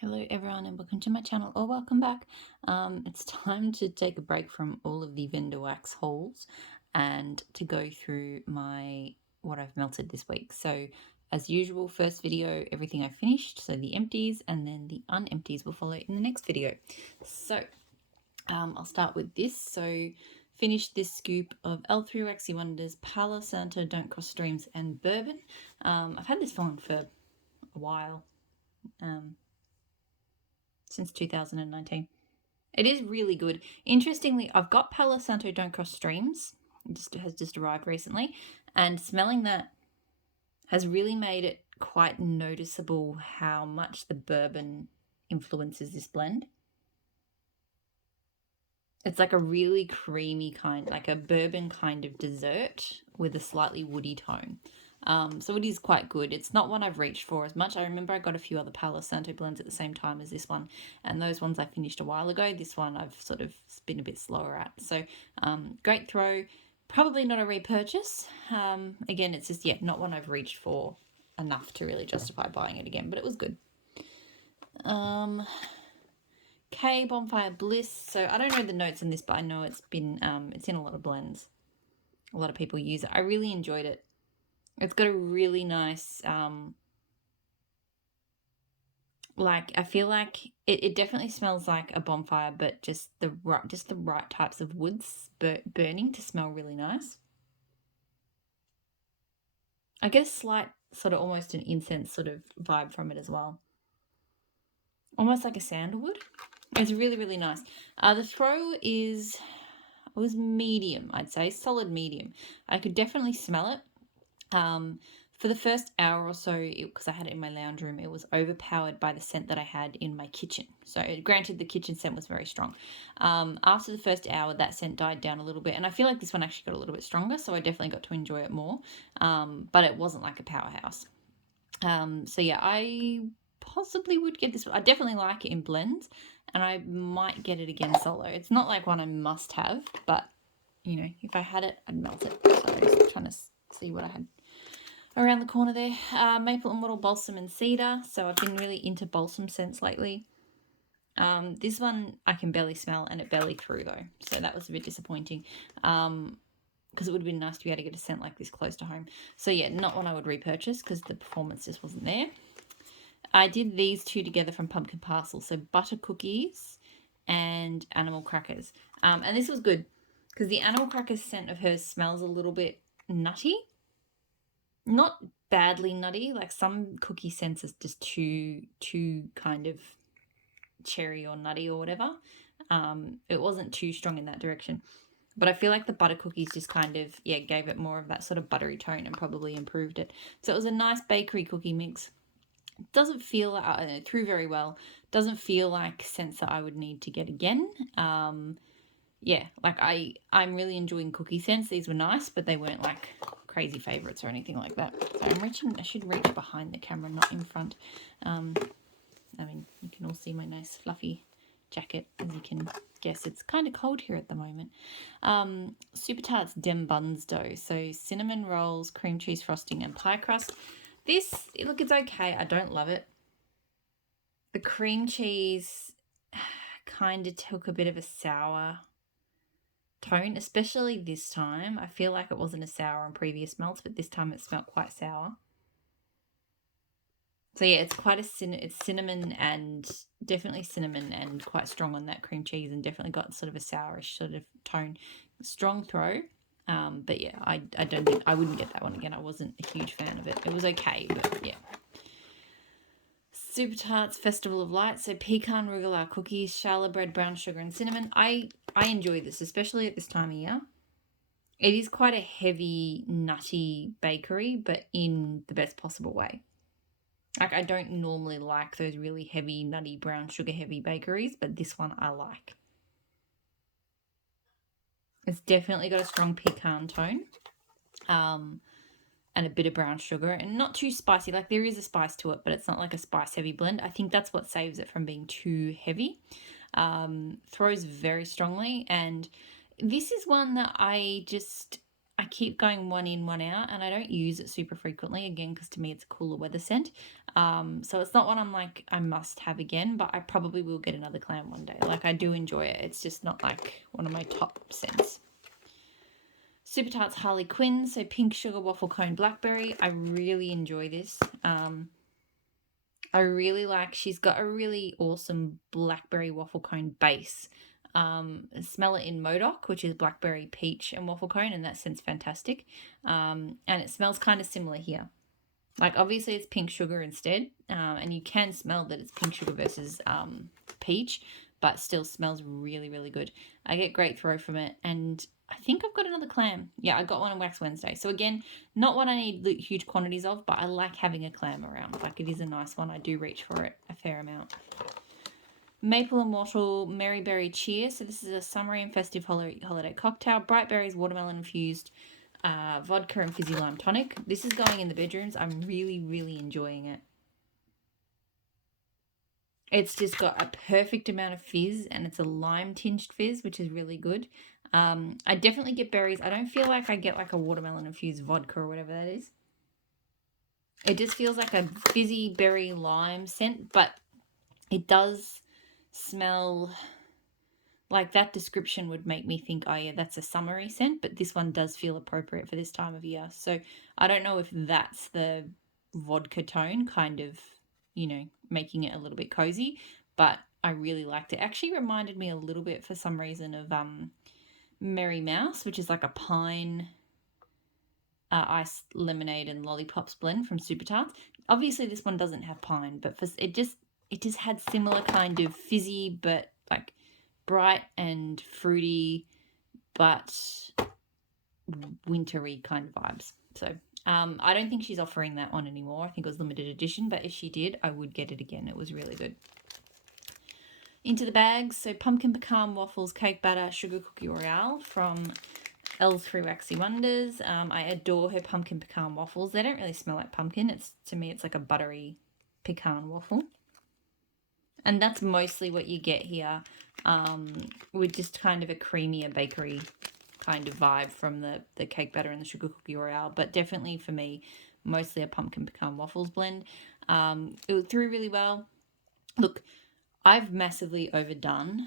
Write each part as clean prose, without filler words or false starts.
Hello everyone and welcome to my channel, or welcome back. It's time to take a break from all of the vendor wax hauls and to go through what I've melted this week. So as usual, first video, everything I finished, so the empties, and then the unempties will follow in the next video. So I'll start with this. So finished this scoop of L3 Waxy Wonders, Palo Santo, Don't Cross Streams, and Bourbon. I've had this one for a while. Since 2019. It is really good. Interestingly, I've got Palo Santo Don't Cross Streams. It has just arrived recently. And smelling that has really made it quite noticeable how much the bourbon influences this blend. It's like a really creamy kind, like a bourbon kind of dessert with a slightly woody tone. So it is quite good. It's not one I've reached for as much. I remember I got a few other Palo Santo blends at the same time as this one, and those ones I finished a while ago. This one I've sort of been a bit slower at. So great throw. Probably not a repurchase. Again, it's just, not one I've reached for enough to really justify buying it again, but it was good. Bonfire Bliss. So I don't know the notes in this, but I know it's been it's in a lot of blends. A lot of people use it. I really enjoyed it. It's got a really nice I feel like it definitely smells like a bonfire, but just the right types of woods burning to smell really nice. I get a slight sort of almost an incense sort of vibe from it as well. Almost like a sandalwood. It's really, really nice. The throw was medium, I'd say, solid medium. I could definitely smell it. For the first hour or so, because I had it in my lounge room, it was overpowered by the scent that I had in my kitchen. So granted, the kitchen scent was very strong. After the first hour, that scent died down a little bit, and I feel like this one actually got a little bit stronger, so I definitely got to enjoy it more. But it wasn't like a powerhouse. So yeah, I possibly would get this. I definitely like it in blends, and I might get it again solo. It's not like one I must have, but you know, if I had it, I'd melt it. So I'm just trying to see what I had around the corner there. Maple and Wattle Balsam and Cedar. So I've been really into balsam scents lately. This one I can barely smell, and it barely threw though, so that was a bit disappointing. Because it would have been nice to be able to get a scent like this close to home. So yeah, not one I would repurchase because the performance just wasn't there. I did these two together from Pumpkin Parcel, so butter cookies and animal crackers. And this was good because the animal crackers scent of hers smells a little bit nutty. Not badly nutty, like some cookie scents is just too kind of cherry or nutty or whatever. It wasn't too strong in that direction. But I feel like the butter cookies just kind of, gave it more of that sort of buttery tone and probably improved it. So it was a nice bakery cookie mix. Doesn't feel, it threw very well. Doesn't feel like scents that I would need to get again. I'm really enjoying cookie scents. These were nice, but they weren't like crazy favorites or anything like that. So I should reach behind the camera, not in front. You can all see my nice fluffy jacket, as you can guess. It's kind of cold here at the moment. Super Tarts Dem Buns dough. So cinnamon rolls, cream cheese frosting, and pie crust. This, look, it's okay. I don't love it. The cream cheese kind of took a bit of a sour tone, especially this time. I feel like it wasn't a sour on previous melts, but this time it smelled quite sour. So yeah, it's quite it's cinnamon, and definitely cinnamon, and quite strong on that cream cheese, and definitely got sort of a sourish sort of tone. Strong throw. But yeah, I don't think I wouldn't get that one again. I wasn't a huge fan of it. It was okay, but yeah. Super Tarts Festival of Light. So pecan rugelach cookies, challah bread, brown sugar, and cinnamon. I enjoy this, especially at this time of year. It is quite a heavy, nutty bakery, but in the best possible way. Like, I don't normally like those really heavy, nutty, brown sugar heavy bakeries, but this one I like. It's definitely got a strong pecan tone, and a bit of brown sugar, and not too spicy. Like, there is a spice to it, but it's not like a spice heavy blend. I think that's what saves it from being too heavy. Throws very strongly, and this is one that I I keep going one in, one out, and I don't use it super frequently, again, because to me it's a cooler weather scent. So it's not one I'm like, I must have again, but I probably will get another clam one day. Like, I do enjoy it. It's just not like one of my top scents. Super Tarts Harley Quinn, so pink sugar waffle cone blackberry. I really enjoy this. I really like, she's got a really awesome blackberry waffle cone base. Smell it in Modoc, which is blackberry, peach, and waffle cone, and that scent's fantastic. And it smells kind of similar here. Like, obviously it's pink sugar instead, and you can smell that it's pink sugar versus peach, but still smells really, really good. I get great throw from it, and I think I've got another clam. Yeah, I got one on Wax Wednesday. So again, not one I need huge quantities of, but I like having a clam around. Like, it is a nice one. I do reach for it a fair amount. Maple and Wattle Merry Berry Cheer. So this is a summery and festive holiday cocktail. Bright berries, watermelon infused, vodka and fizzy lime tonic. This is going in the bedrooms. I'm really, really enjoying it. It's just got a perfect amount of fizz, and it's a lime tinged fizz, which is really good. I definitely get berries. I don't feel like I get like a watermelon infused vodka or whatever that is. It just feels like a fizzy berry lime scent, but it does smell like that description would make me think, oh yeah, that's a summery scent, but this one does feel appropriate for this time of year. So I don't know if that's the vodka tone kind of, you know, making it a little bit cozy, but I really liked it. Actually reminded me a little bit for some reason of Merry Mouse, which is like a pine iced lemonade and lollipops blend from Super Tarts. Obviously this one doesn't have pine, but it just had similar kind of fizzy but like bright and fruity but wintry kind of vibes. So I don't think she's offering that one anymore. I think it was limited edition, but if she did, I would get it again. It was really good. Into the bags, so pumpkin pecan waffles, cake batter, sugar cookie royale from L3 Waxy Wonders. I adore her pumpkin pecan waffles. They don't really smell like pumpkin. To me, it's like a buttery pecan waffle. And that's mostly what you get here, with just kind of a creamier bakery kind of vibe from the cake batter and the sugar cookie royale. But definitely for me, mostly a pumpkin pecan waffles blend. It threw really well. Look, I've massively overdone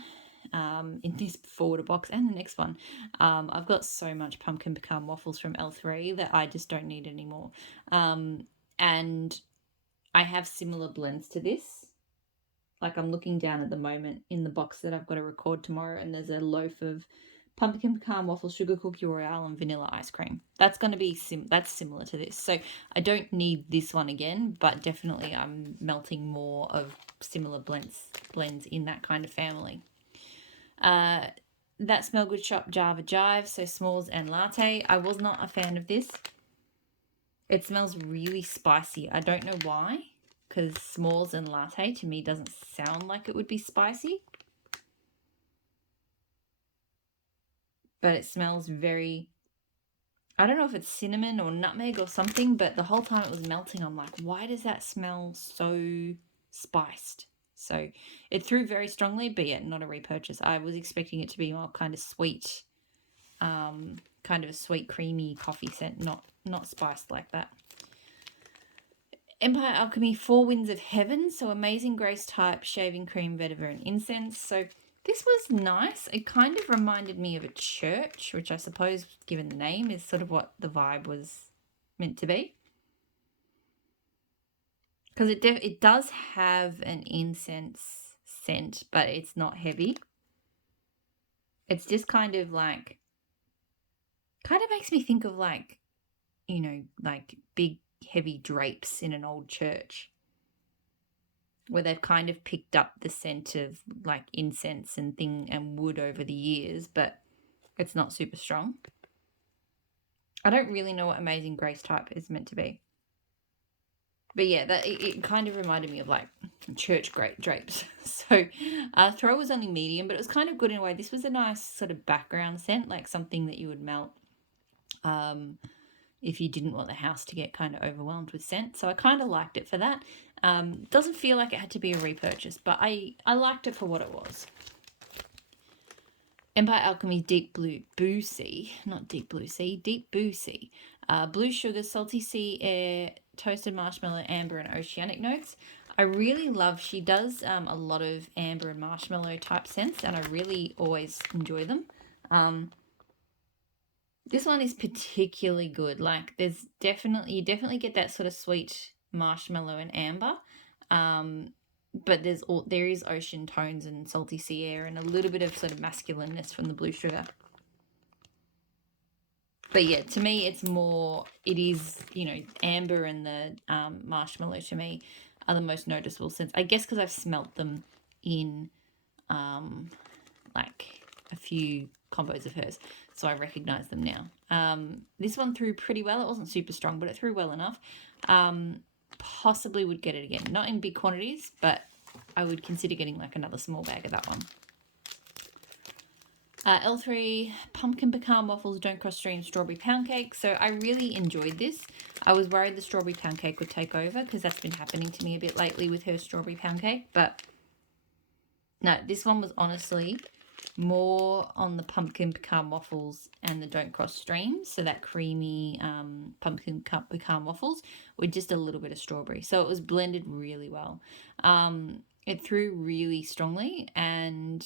in this forwarder box and the next one. I've got so much pumpkin pecan waffles from L3 that I just don't need anymore. And I have similar blends to this. Like, I'm looking down at the moment in the box that I've got to record tomorrow, and there's a loaf of pumpkin pecan waffle, sugar cookie royale, and vanilla ice cream. That's going to be that's similar to this. So I don't need this one again, but definitely I'm melting more of similar blends in that kind of family. That Smell Good Shop Java Jive, so s'mores and latte. I was not a fan of this. It smells really spicy. I don't know why, because s'mores and latte to me doesn't sound like it would be spicy. But it smells very, I don't know if it's cinnamon or nutmeg or something, but the whole time it was melting, I'm like, why does that smell so spiced? So it threw very strongly, but yet not a repurchase. I was expecting it to be more kind of sweet, kind of a sweet, creamy coffee scent, not spiced like that. Empire Alchemy 4 Winds of Heaven, so Amazing Grace type shaving cream, vetiver, and incense. So this was nice. It kind of reminded me of a church, which I suppose, given the name, is sort of what the vibe was meant to be. Because it does have an incense scent, but it's not heavy. It's just kind of makes me think of like, you know, like big heavy drapes in an old church, where they've kind of picked up the scent of like incense and wood over the years, but it's not super strong. I don't really know what Amazing Grace type is meant to be. But yeah, it kind of reminded me of like church drapes. So throw was only medium, but it was kind of good in a way. This was a nice sort of background scent, like something that you would melt if you didn't want the house to get kind of overwhelmed with scent. So I kind of liked it for that. Doesn't feel like it had to be a repurchase, but I liked it for what it was. Empire Alchemy Deep Blue Sea, not Deep Blue Sea, Deep Blue Sea. Blue sugar, salty sea air, toasted marshmallow, amber, and oceanic notes. I really love, she does a lot of amber and marshmallow type scents, and I really always enjoy them. This one is particularly good. Like, there's you definitely get that sort of sweet marshmallow and amber. But there is ocean tones and salty sea air and a little bit of sort of masculineness from the blue sugar. But yeah, to me, it is, amber and the marshmallow to me are the most noticeable scents. I guess because I've smelt them in like a few combos of hers, so I recognize them now. This one threw pretty well. It wasn't super strong, but it threw well enough. Possibly would get it again. Not in big quantities, but I would consider getting like another small bag of that one. L3 Pumpkin Pecan Waffles Don't Cross Stream Strawberry Pound Cake. So I really enjoyed this. I was worried the strawberry pound cake would take over because that's been happening to me a bit lately with her strawberry pound cake. But no, this one was honestly more on the pumpkin pecan waffles and the Don't Cross Streams. So that creamy pumpkin pecan waffles with just a little bit of strawberry. So it was blended really well. It threw really strongly, and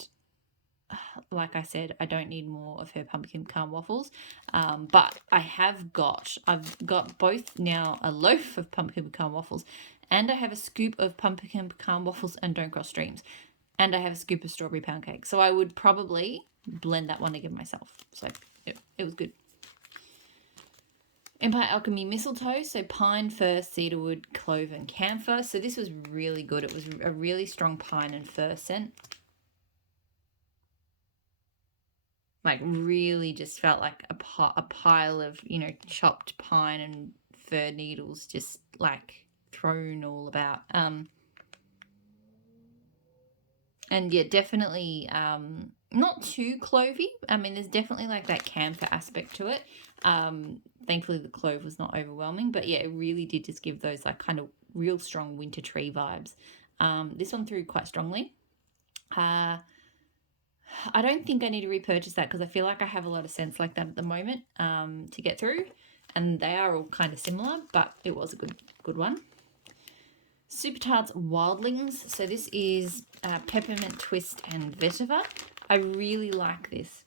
like I said, I don't need more of her pumpkin pecan waffles, but I've got both now, a loaf of pumpkin pecan waffles, and I have a scoop of pumpkin pecan waffles and Don't Cross Streams, and I have a scoop of strawberry pound cake. So I would probably blend that one again myself. So it was good. Empire Alchemy Mistletoe, so pine, fir, cedarwood, clove, and camphor. So this was really good. It was a really strong pine and fir scent. Like, really just felt like a pile of, chopped pine and fir needles just, like, thrown all about. And, yeah, definitely not too clovey. I mean, there's definitely, like, that camphor aspect to it. Thankfully, the clove was not overwhelming. But, yeah, it really did just give those, like, kind of real strong winter tree vibes. This one threw quite strongly. I don't think I need to repurchase that because I feel like I have a lot of scents like that at the moment to get through, and they are all kind of similar, but it was a good one. Supercharged Wildlings. So this is peppermint twist and vetiver. I really like this.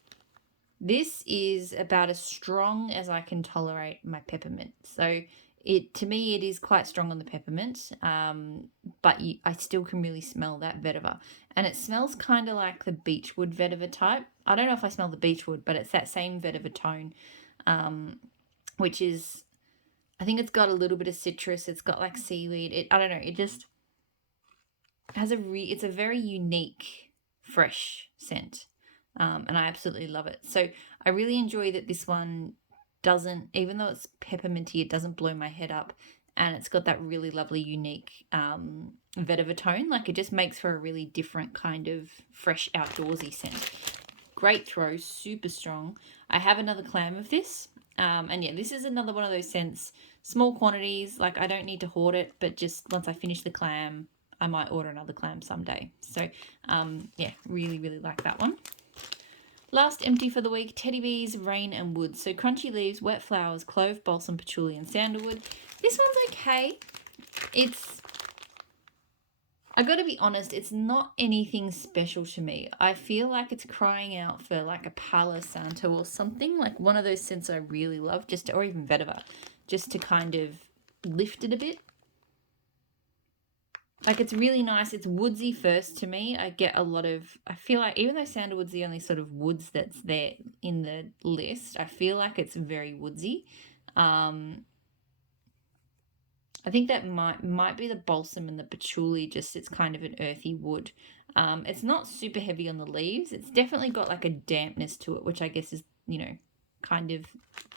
This is about as strong as I can tolerate my peppermint. So to me, it is quite strong on the peppermint, but I still can really smell that vetiver. And it smells kind of like the beechwood vetiver type. I don't know if I smell the beechwood, but it's that same vetiver tone, which is, I think it's got a little bit of citrus. It's got like seaweed. I don't know. It just has it's a very unique, fresh scent. And I absolutely love it. So I really enjoy that this one doesn't, even though it's pepperminty, it doesn't blow my head up, and it's got that really lovely unique vetiver tone. Like, it just makes for a really different kind of fresh outdoorsy scent. Great throw, super strong. I have another clam of this, and yeah, this is another one of those scents, small quantities. Like, I don't need to hoard it, but just once I finish the clam, I might order another clam someday. So yeah, really like that one. Last empty for the week, Teddy Bees, Rain and Wood. So crunchy leaves, wet flowers, clove, balsam, patchouli and sandalwood. This one's okay. I got to be honest, it's not anything special to me. I feel like it's crying out for like a Palo Santo or something, like one of those scents I really love, or even vetiver, just to kind of lift it a bit. Like, it's really nice. It's woodsy first to me. I feel like even though sandalwood's the only sort of woods that's there in the list, I feel like it's very woodsy. I think that might be the balsam and the patchouli, just it's kind of an earthy wood. It's not super heavy on the leaves. It's definitely got like a dampness to it, which I guess is, kind of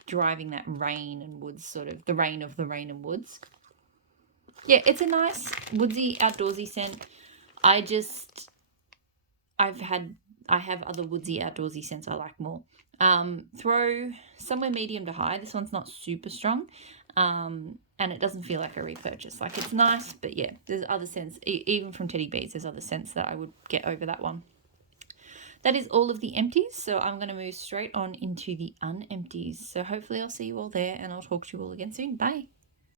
driving that rain and woods, sort of the rain of the rain and woods. Yeah, it's a nice woodsy outdoorsy scent. I have other woodsy outdoorsy scents I like more. Throw somewhere medium to high. This one's not super strong, and it doesn't feel like a repurchase. Like, it's nice, but yeah, there's other scents, even from Teddy Bees, there's other scents that I would get over that one. that is all of the empties. So I'm going to move straight on into the unempties. So hopefully I'll see you all there and I'll talk to you all again soon. Bye.